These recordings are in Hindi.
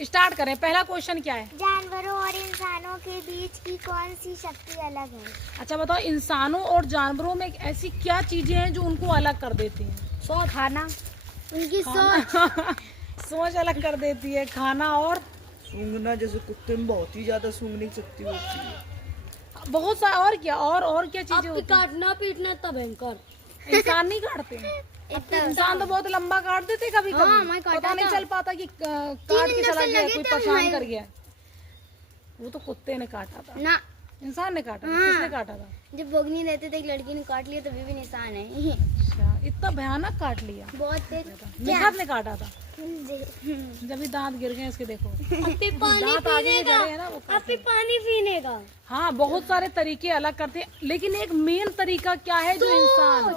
स्टार्ट करें। पहला क्वेश्चन क्या है? जानवरों और इंसानों के बीच की कौन सी शक्ति अलग है? अच्छा बताओ, इंसानों और जानवरों में ऐसी क्या चीजें हैं जो उनको अलग कर देती हैं? सोच, खाना, उनकी सोच। सोच अलग कर देती है, खाना और सूंघना, जैसे कुत्ते में बहुत ही ज्यादा सूंघने की शक्ति होती है। बहुत सा और क्या, और क्या चीजें होती हैं? काटना पीटना इतना भयंकर। इंसान नहीं काटते हैं। इंसान तो बहुत लंबा काट देते कभी कभी, पता नहीं चल पाता कि काट के चला गया, कोई परेशान कर गया। वो तो कुत्ते ने काटा था ना, इंसान ने काटा? किसने काटा था? जब भोगनी रहते थे एक लड़की ने काट लिया तो भी निशान है। अच्छा, इतना भयानक काट लिया? बहुत तेज। निखात ने काटा था? जब भी दांत गिर गए इसके, देखो दांत आगे के जड़े हैं ना, वो काटे। पानी पीने का। हाँ, बहुत सारे तरीके अलग करते हैं, लेकिन एक मेन तरीका क्या है जो इंसान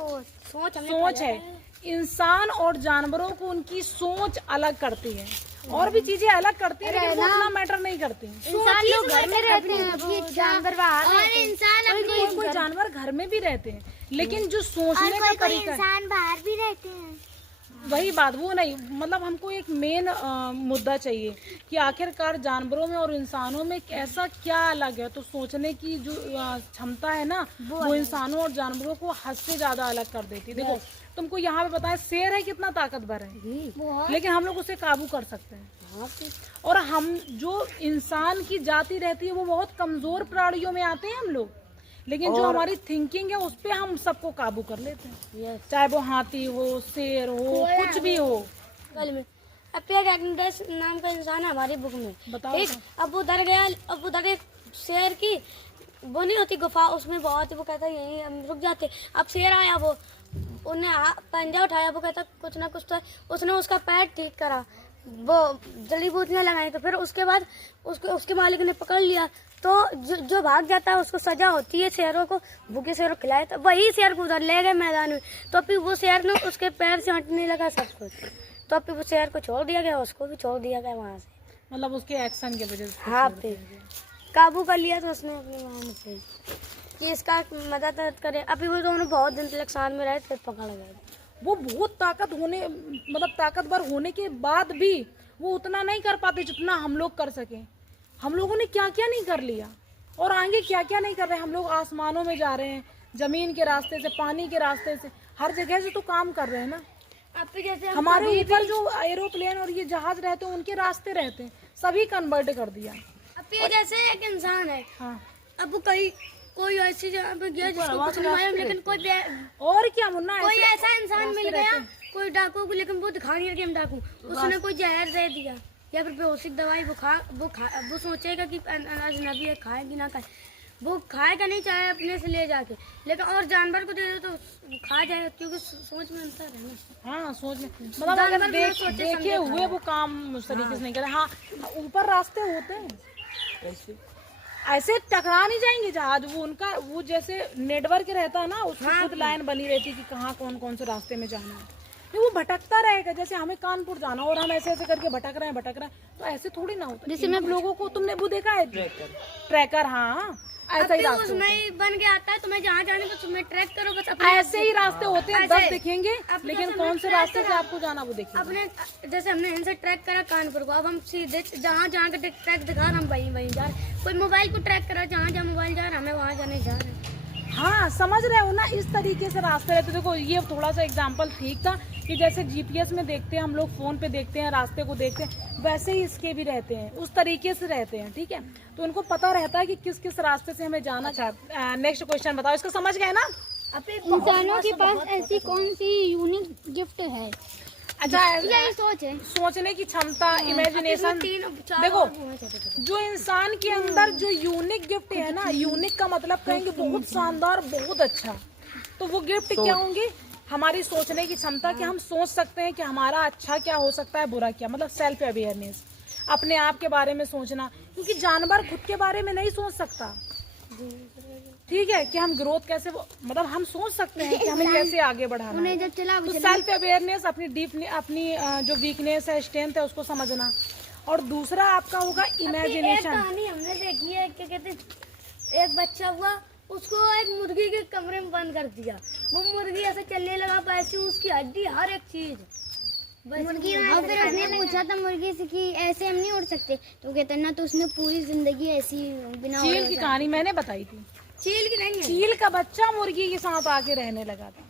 सोच है। इंसान और जानवरों को उनकी सोच अलग करती है, और भी चीजें अलग करती है, लेकिन वो उतना मैटर नहीं करती हैं। इंसान लोग घर में रहते हैं, जानवर बाहर रहते हैं। इंसान कोई जानवर घर में भी रहते हैं, लेकिन जो सोचने का तरीका है, इंसान बाहर भी रहते हैं। वही बात, वो नहीं, मतलब हमको एक मेन मुद्दा चाहिए कि आखिरकार जानवरों में और इंसानों में ऐसा क्या अलग है। तो सोचने की जो क्षमता है ना, वो इंसानों और जानवरों को हद से ज्यादा अलग कर देती है। देखो तुमको यहाँ पे बताएं, शेर है कितना ताकतवर है, लेकिन हम लोग उसे काबू कर सकते हैं। और हम जो इंसान की जाति रहती है वो बहुत कमजोर प्राणियों में आते हैं हम लोग, लेकिन जो हमारी थिंकिंग है उस पे हम सबको काबू कर लेते हैं। चाहे वो हाथी हो, शेर हो, कुछ भी हो। कल में एग्नेस नाम का इंसान है हमारी बुक में, बताओ। ठीक, अब उधर गया, अब उधर एक शेर की वो नहीं होती गुफा, उसमें बहुत, वो कहता यहीं हम रुक जाते। अब शेर आया, वो उन्हें पंजा उठाया, वो कहता कुछ ना कुछ तो, उसने उसका पैर ठीक करा, वो जड़ी बूटियाँ लगाई, तो फिर उसके बाद उसके मालिक ने पकड़ लिया। तो जो भाग जाता है उसको सजा होती है, शेरों को भूखे शेरों खिलाए, तो वही शेर को उधर ले गए मैदान में, तो फिर वो शेर ने उसके पैर से हटने लगा सब कुछ, तो फिर वो शेर को छोड़ दिया गया, उसको भी छोड़ दिया गया वहाँ से। मतलब उसके एक्शन की वजह से। हाँ, फिर काबू कर लिया तो उसने अपनी माँ से कि इसका मदद करे। अभी वो दोनों बहुत दिन तक साथ में रहे, फिर पकड़ गए। वो बहुत ताकतवर होने के बाद भी वो उतना नहीं कर पाते जितना हम लोग कर सके। हम लोगों ने क्या क्या नहीं कर लिया, और आगे क्या क्या नहीं कर रहे। हम लोग आसमानों में जा रहे हैं, जमीन के रास्ते से, पानी के रास्ते से, हर जगह से तो काम कर रहे हैं ना। जैसे हमारे ऊपर जो एरोप्लेन और ये जहाज रहते हैं उनके रास्ते रहते हैं, सभी कन्वर्ट कर दिया। अब जैसे एक इंसान है, हाँ, अब वो कोई ऐसी जगह पे गया जिसको कुछ नहीं मालूम, लेकिन और क्या मुन्ना, कोई ऐसा इंसान मिल गया, कोई डाकू को, लेकिन वो दिखा नहीं रहा डाकू, उसने कोई जहर दे दिया या फिर बेहोशी दवाई, वो सोचेगा कि अजनबी है, खाएगी ना खाए, वो खाएगा नहीं चाहे अपने से ले जाके, लेकिन और जानवर को दे दे तो खा जाएगा, क्योंकि सोच में अंतर है ना। हाँ, सोच में, मतलब अगर देखे हुए वो काम उस तरीके से नहीं करे। हाँ, ऊपर रास्ते होते हैं, ऐसे टकरा नहीं जाएंगे जहाज, वो उनका वो जैसे नेटवर्क रहता है ना, उसकी खुद लाइन बनी रहती है कि कहाँ कौन कौन से रास्ते में जाना है। वो भटकता रहेगा, जैसे हमें कानपुर जाना और हम ऐसे ऐसे करके भटक रहे हैं, तो ऐसे थोड़ी ना होता। जैसे मैं लोगों को, तुमने वो देखा है ट्रैकर, हाँ ऐसा ही रास्ते उसमें बन के आता है, तुम्हें जहाँ जाने तो तुम्हें ट्रैक करो बस। ऐसे ही रास्ते होते हैं, 10 दिखेंगे, लेकिन कौन से रास्ते से आपको जाना वो देखिए। अपने जैसे हमने इनसे ट्रैक करा कानपुर को, अब हम सीधे जहाँ जहाँ का ट्रैक दिखा हम वहीं जा रहे। कोई मोबाइल को ट्रैक करा, जहाँ जहाँ मोबाइल जा रहा हमें वहाँ जाने जा रहे हैं। हाँ, समझ रहे हो ना, इस तरीके से रास्ते रहते। देखो ये थोड़ा सा एग्जाम्पल ठीक था कि जैसे जीपीएस में देखते हैं हम लोग, फोन पे देखते हैं, रास्ते को देखते हैं, वैसे ही इसके भी रहते हैं, उस तरीके से रहते हैं, ठीक है। तो उनको पता रहता है कि किस किस रास्ते से हमें जाना चाहते। नेक्स्ट क्वेश्चन बताओ, इसको समझ गए ना? इंसानों के पास ऐसी कौन सी यूनिक गिफ्ट है? अच्छा, यही सोच है, सोचने की क्षमता, इमेजिनेशन। देखो जो इंसान के अंदर जो यूनिक गिफ्ट है ना, यूनिक का मतलब कहेंगे बहुत शानदार, बहुत अच्छा, तो वो गिफ्ट क्या होंगे? हमारी सोचने की क्षमता, कि हम सोच सकते हैं कि हमारा अच्छा क्या हो सकता है, बुरा क्या, मतलब सेल्फ अवेयरनेस, अपने आप के बारे में सोचना। क्योंकि जानवर खुद के बारे में नहीं सोच सकता, ठीक है, कि हम ग्रोथ कैसे, मतलब हम सोच सकते हैं कि हमें कैसे आगे बढ़ाना है। जब चला तो सेल्फ अवेयरनेस, अपनी जो वीकनेस है, स्ट्रेंथ है, उसको समझना। और दूसरा आपका होगा इमेजिनेशन। कहानी हमने देखी है, क्या कहते, एक बच्चा हुआ, उसको एक मुर्गी के कमरे में बंद कर दिया, वो मुर्गी ऐसे चलने लगा, वैसे उसकी हड्डी हर एक चीज मुर्गी। और फिर उसने पूछा था मुर्गी से कि ऐसे हम नहीं उड़ सकते, तो कहता ना, तो उसने पूरी जिंदगी ऐसी बिना चील उड़े की कहानी मैंने बताई थी। चील की नहीं है। चील का बच्चा मुर्गी के साथ आके रहने लगा था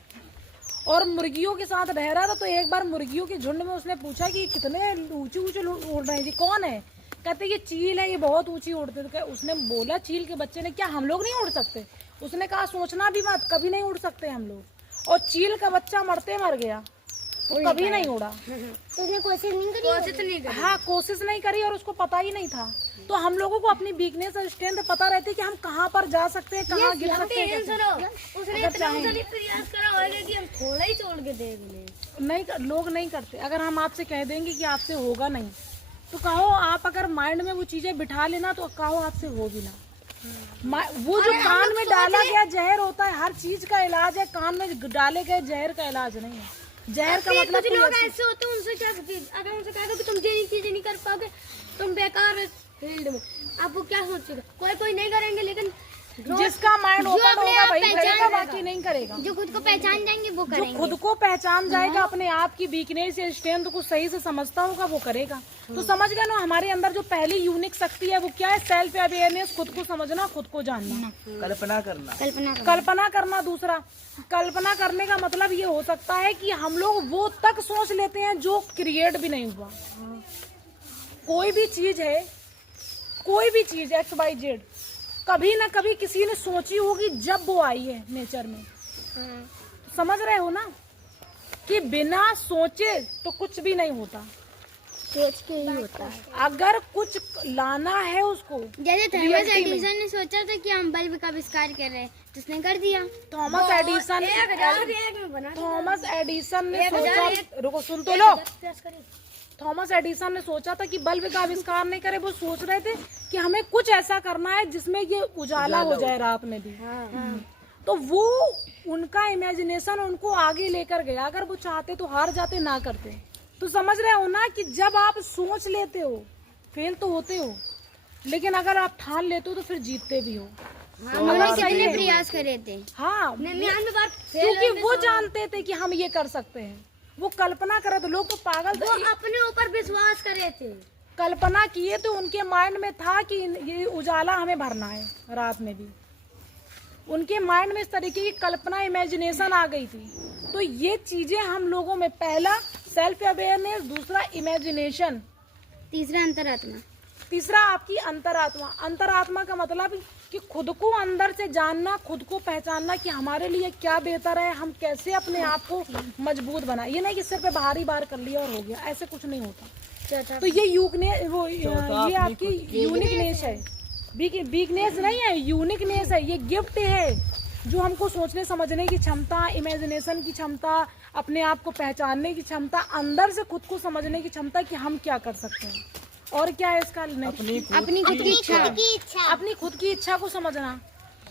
और मुर्गियों के साथ रह रहा था। तो एक बार मुर्गियों के झुंड में उसने पूछा कि कितने ऊंचे ऊंचे उड़ रहे हैं जी, कौन है? कहते ये चील है, ये बहुत ऊंची उड़ते थे। उसने बोला चील के बच्चे ने, क्या हम लोग नहीं उड़ सकते? उसने कहा सोचना भी मत, कभी नहीं उड़ सकते हम लोग। और चील का बच्चा मरते मर गया, वो कभी नहीं उड़ा। तो उसने कोशिश नहीं करी। कोशिश नहीं करी। हाँ, कोशिश नहीं करी और उसको पता ही नहीं था। तो हम लोगों को अपनी वीकनेस और स्ट्रेंथ पता रहती है कि हम कहाँ पर जा सकते हैं, कहाँ गिर सकते हैं, कैसे। उसने इतना प्रयास करा होगा कि हम थोड़ा ही छोड़ के देख लें। नहीं, लोग नहीं करते। अगर हम आपसे कह देंगे कि आपसे होगा नहीं, तो कहो आप अगर माइंड में वो चीजें बिठा लेना, तो कहो आपसे होगी ना। वो जो कान में डाला गया जहर होता है, हर चीज का इलाज है, कान में डाले गए जहर का इलाज नहीं है। जहर का मतलब कुछ लोग ऐसे होते हैं, उनसे क्या अगर उनसे कह दो कि तुम ये चीजें नहीं कर पाओगे, तुम बेकार है फील्ड में, आप वो क्या सोचेगा? कोई नहीं करेंगे, लेकिन जिसका माइंड ओपन अपने होगा आप वही पहचान करेगा, बाकी नहीं करेगा। जो खुद को पहचान जाएंगे वो जो करेंगे। खुद को पहचान जाएगा, अपने आप की वीकनेस या स्ट्रेंथ को सही से समझता होगा, वो करेगा। तो समझ गए ना, हमारे अंदर जो पहली यूनिक शक्ति है वो क्या है? सेल्फ अवेयरनेस, खुद को समझना, खुद को जानना, कल्पना करना। कल्पना करना। दूसरा, कल्पना करने का मतलब ये हो सकता है कि हम लोग वो तक सोच लेते हैं जो क्रिएट भी नहीं हुआ। कोई भी चीज है, कोई भी चीज XYZ कभी ना कभी किसी ने सोची होगी जब वो आई है नेचर में। समझ रहे हो ना कि बिना सोचे तो कुछ भी नहीं होता, सोच के ही होता है। अगर कुछ लाना है उसको। जैसे थॉमस एडिसन ने सोचा था कि हम बल्ब का आविष्कार कर रहे हैं, तो उसने कर दिया। थॉमस एडिसन ने सोचा, रुको सुन तो लो। थॉमस एडिसन ने सोचा था कि बल्ब का आविष्कार नहीं करे, वो सोच रहे थे कि हमें कुछ ऐसा करना है जिसमें ये उजाला हो जाए रात में भी। तो वो उनका इमेजिनेशन उनको आगे लेकर गया। अगर वो चाहते तो हार जाते, ना करते। तो समझ रहे हो ना कि जब आप सोच लेते हो फेल तो होते हो, लेकिन अगर आप ठान लेते हो तो फिर जीतते भी हो। उन्होंने कितने प्रयास करे थे। हाँ, क्योंकि वो जानते थे कि हम ये कर सकते हैं। वो कल्पना करे तो लोग तो पागल थे, अपने ऊपर विश्वास करे थे, कल्पना किए तो उनके माइंड में था कि ये उजाला हमें भरना है रात में भी। उनके माइंड में इस तरीके की कल्पना, इमेजिनेशन आ गई थी। तो ये चीजें हम लोगों में, पहला सेल्फ अवेयरनेस, दूसरा इमेजिनेशन, तीसरा अंतरात्मा, तीसरा आपकी अंतरात्मा। अंतरात्मा का मतलब कि खुद को अंदर से जानना, खुद को पहचानना कि हमारे लिए क्या बेहतर है, हम कैसे अपने आप को मजबूत बनाए। ये नहीं कि सिर्फ भारी बार कर लिया और हो गया, ऐसे कुछ नहीं होता। तो ये ये आपकी यूनिकनेस है, वीकनेस नहीं है, यूनिकनेस है। ये गिफ्ट है जो हमको सोचने समझने की क्षमता, इमेजिनेशन की क्षमता, अपने आप को पहचानने की क्षमता, अंदर से खुद को समझने की क्षमता कि हम क्या कर सकते हैं। और क्या है इसका? अपनी खुद की इच्छा, अपनी खुद की इच्छा को समझना।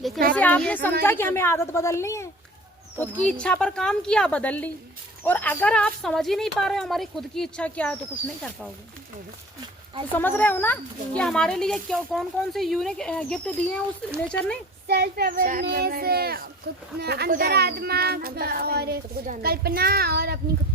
जैसे आपने समझा कि हमें आदत बदलनी है, खुद की इच्छा पर काम किया, बदल ली। और अगर आप समझ ही नहीं पा रहे हो हमारी खुद की इच्छा क्या है, तो कुछ नहीं कर पाओगे। तो समझ रहे हो ना कि हमारे लिए क्या, कौन कौन से यूनिक गिफ्ट दिए हैं उस नेचर ने? सेल्फ अवेयरनेस, अंतरात्मा और कल्पना और अपनी खुद